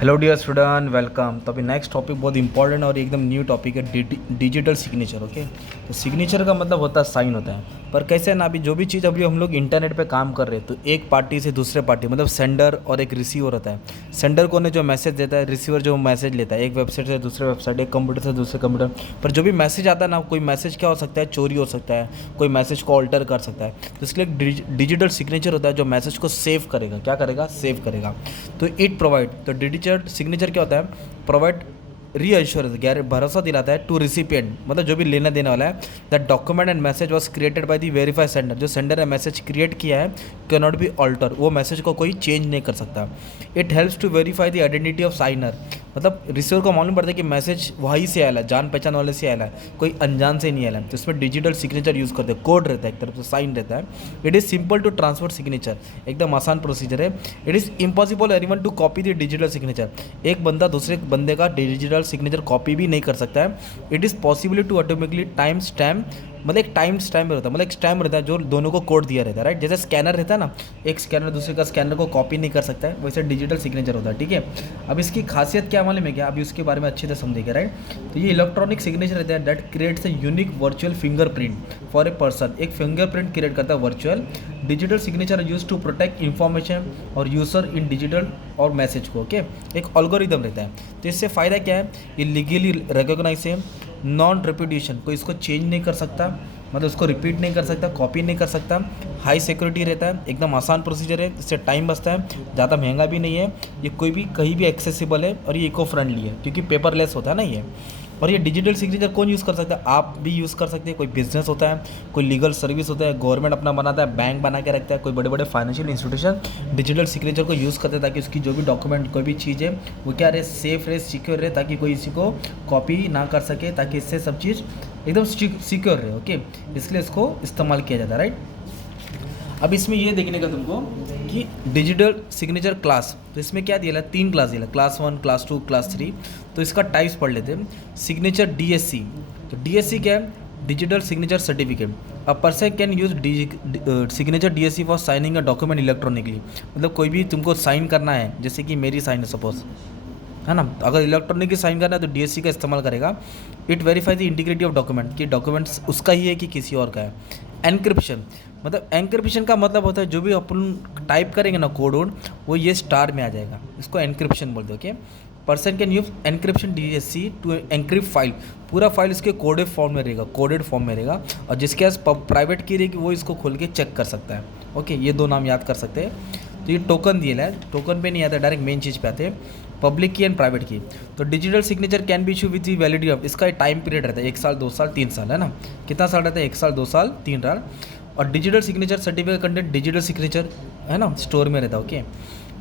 Hello dear student, welcome. तो अभी next topic बहुत इंपॉर्टेंट और एकदम न्यू टॉपिक है, डिजिटल सिग्नेचर। ओके, तो सिग्नेचर का मतलब होता है साइन होता है। पर कैसे है ना, अभी जो भी चीज़ अभी हम लोग इंटरनेट पे काम कर रहे हैं, तो एक पार्टी से दूसरे पार्टी मतलब सेंडर और एक रिसीवर होता है। सेंडर को ने जो मैसेज देता है, रिसीवर जो मैसेज लेता है, एक वेबसाइट से दूसरे वेबसाइट, एक कंप्यूटर से दूसरे कंप्यूटर। पर जो भी मैसेज आता है ना, कोई मैसेज क्या हो सकता है, चोरी हो सकता है, कोई मैसेज को ऑल्टर कर सकता है। तो इसके लिए डिजिटल सिग्नेचर होता है जो मैसेज को सेव करेगा। क्या करेगा? सेव करेगा। तो इट प्रोवाइड, तो डिजिटल सिग्नेचर क्या होता है? प्रोवाइड रीअश्योरेंस, गैर भरोसा दिलाता है टू रिसिपिएंट, मतलब जो भी लेना देने वाला है, that document and message was created by the verified sender. जो सेंडर ने मैसेज क्रिएट किया है कैन नॉट बी ऑल्टर, वो मैसेज को कोई चेंज नहीं कर सकता। It helps to verify the identity of signer, मतलब रिसीवर को मालूम पड़ता है कि मैसेज वहीं से आया है, जान पहचान वाले से आया है, कोई अनजान से नहीं आया है। तो इसमें डिजिटल सिग्नेचर यूज़ करते हैं, कोड रहता है, एक तरफ से साइन रहता है। It is simple to transfer signature, एकदम आसान प्रोसीजर है। It is impossible anyone to copy the digital signature, एक बंदा दूसरे बंदे का डिजिटल सिग्नेचर कॉपी भी नहीं कर सकता है। It is possible to automatically time stamp, मतलब एक टाइम स्टैम्प रहता है, मतलब एक स्टैम्प रहता है जो दोनों को कोड दिया रहता है, राइट। जैसे स्कैनर रहता है ना, एक स्कैनर दूसरे का स्कैनर को कॉपी नहीं कर सकता है, वैसे डिजिटल सिग्नेचर होता है, ठीक है। अब इसकी खासियत क्या मालूम है क्या? अभी उसके बारे में अच्छे से समझेंगे, राइट। तो ये इलेक्ट्रॉनिक सिग्नेचर रहता है that creates a unique virtual fingerprint for a person, एक फिंगरप्रिंट क्रिएट करता है virtual. Digital signature use to protect information और यूजर इन डिजिटल और मैसेज को, ओके। एक एल्गोरिदम रहता है। तो इससे फ़ायदा क्या है? ये लीगली रिकॉग्नाइज है, नॉन रिपीटिशन, कोई इसको चेंज नहीं कर सकता, मतलब उसको रिपीट नहीं कर सकता, कॉपी नहीं कर सकता। हाई सिक्योरिटी रहता है, एकदम आसान प्रोसीजर है, इससे टाइम बचता है, ज़्यादा महंगा भी नहीं है, ये कोई भी कहीं भी एक्सेसिबल है, और ये इको फ्रेंडली है क्योंकि पेपरलेस होता है ना ये। और ये डिजिटल सिग्नेचर कौन यूज़ कर सकता है? आप भी यूज़ कर सकते हैं। कोई बिजनेस होता है, कोई लीगल सर्विस होता है, गवर्नमेंट अपना बनाता है, बैंक बना के रखता है, कोई बड़े बड़े फाइनेंशियल इंस्टीट्यूशन डिजिटल सिग्नेचर को यूज़ करते हैं ताकि उसकी जो भी डॉक्यूमेंट, कोई भी चीज़ है, वो क्या रहे, सेफ रहे, सिक्योर रहे, ताकि कोई इसी को कॉपी ना कर सके, ताकि इससे सब चीज़ एकदम सिक्योर रहे, ओके। इसलिए इसको इस्तेमाल किया जाता है, राइट। अब इसमें ये देखने का तुमको कि डिजिटल सिग्नेचर क्लास, तो इसमें क्या दिया है? 3 क्लास दिया है, क्लास 1, क्लास 2, क्लास 3। तो इसका टाइप्स पढ़ लेते हैं। सिग्नेचर डीएससी, तो डीएससी क्या है? Digital signature certificate. A person can use signature DSC for signing a document electronically, मतलब कोई भी तुमको साइन करना है, जैसे कि मेरी साइन है सपोज, है ना, तो अगर इलेक्ट्रॉनिक साइन करना है तो डीएससी का इस्तेमाल करेगा। It verify the integrity of document, कि डॉक्यूमेंट्स उसका ही है कि किसी और का है। एनक्रिप्शन, मतलब एनक्रिप्शन का मतलब होता है जो भी अपन टाइप करेंगे ना कोड वोड, वो ये स्टार में आ जाएगा, इसको एनक्रिप्शन बोलते हैं, okay. Person can use encryption DSC to encrypt file, पूरा फाइल इसके कोडेड फॉर्म में रहेगा, कोडेड फॉर्म में रहेगा। और जिसके पास प्राइवेट की रहेगी वो इसको खोल के चेक कर सकता है, ओके। ये 2 नाम याद कर सकते हैं। तो ये टोकन दिया है, टोकन पे नहीं आता, डायरेक्ट मेन चीज़ पे आते हैं, पब्लिक की एंड प्राइवेट की। तो digital signature can be issue with the validity of, इसका टाइम पीरियड रहता है 1 साल, 2 साल, 3 साल, है ना। कितना साल रहता है? 1 साल, 2 साल, 3 साल। और digital signature certificate content digital signature, है ना, स्टोर में रहता है, ओके।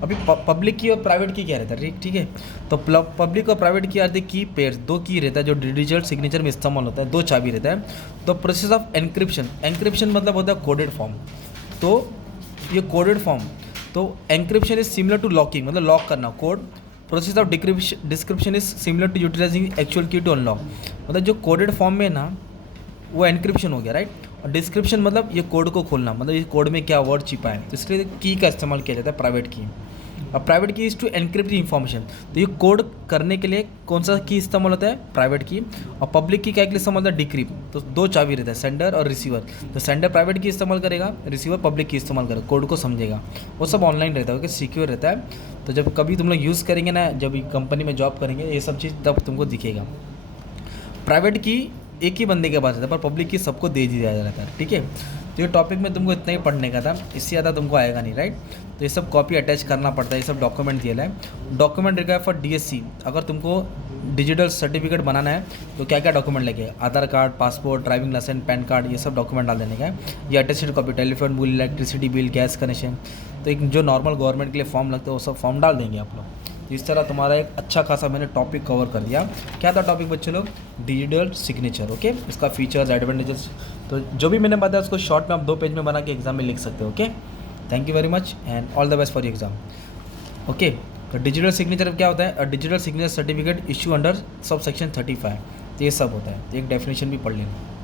अभी पब्लिक की और प्राइवेट की क्या रहता है, ठीक है। तो पब्लिक और प्राइवेट की आर द की पेयर्स, 2 की रहता है जो डिजिटल सिग्नेचर में इस्तेमाल होता है, 2 चाबी रहता है। तो प्रोसेस ऑफ एनक्रिप्शन, एनक्रिप्शन मतलब होता है कोडेड फॉर्म, तो ये कोडेड फॉर्म, तो encryption is similar to locking, मतलब लॉक करना code. Process of description is similar to utilising actual key to unlock, मतलब जो कोडेड फॉर्म में ना वो एनक्रिप्शन हो गया, राइट। और डिस्क्रिप्शन मतलब ये कोड को खोलना, मतलब ये कोड में क्या वर्ड छिपा है, तो इसलिए की का इस्तेमाल किया जाता है, प्राइवेट की। अब private key is to encrypt the information, तो ये कोड करने के लिए कौन सा की इस्तेमाल होता है? प्राइवेट की। और पब्लिक की क्या के लिए इस्तेमाल होता है? डिक्रिप्ट। तो 2 चाबी रहता है, सेंडर और रिसीवर। तो सेंडर प्राइवेट की इस्तेमाल करेगा, रिसीवर पब्लिक की इस्तेमाल करेगा, कोड को समझेगा, वो सब ऑनलाइन रहता है, ओके, सिक्योर रहता है। तो जब कभी तुम लोग यूज़ करेंगे ना, जब कंपनी में जॉब करेंगे, ये सब चीज़ तब तुमको दिखेगा। प्राइवेट की एक ही बंदे के पास रहता है, पर पब्लिक की सबको दे दिया जाता है, ठीक है। तो ये टॉपिक में तुमको इतना ही पढ़ने का था, इससे ज़्यादा तुमको आएगा नहीं, राइट। तो ये सब कॉपी अटैच करना पड़ता है, ये सब डॉक्यूमेंट दिया है। डॉक्यूमेंट रिक्वायर फॉर डीएससी, अगर तुमको डिजिटल सर्टिफिकेट बनाना है तो क्या क्या डॉक्यूमेंट लगे? Aadhaar card, passport, driving licence, PAN card, ये सब डॉक्यूमेंट डाल देने का है। ये attested copy, telephone bill, electricity bill, gas connection, तो एक जो नॉर्मल गवर्नमेंट के लिए फॉर्म लगता है वो सब फॉर्म डाल देंगे आप लोग। तो इस तरह तुम्हारा एक अच्छा खासा मैंने टॉपिक कवर कर दिया। क्या था टॉपिक बच्चे लोग? Digital signature, okay. इसका फीचर्स, एडवांटेजेस, तो जो भी मैंने बताया उसको शॉर्ट में आप 2 पेज में बना के एग्जाम में लिख सकते हो, okay. Thank you very much and all the best for exam, okay. तो डिजिटल सिग्नेचर क्या होता है? Digital signature certificate issue under sub section 35, तो ये सब होता है, एक डेफिनेशन भी पढ़ लेना।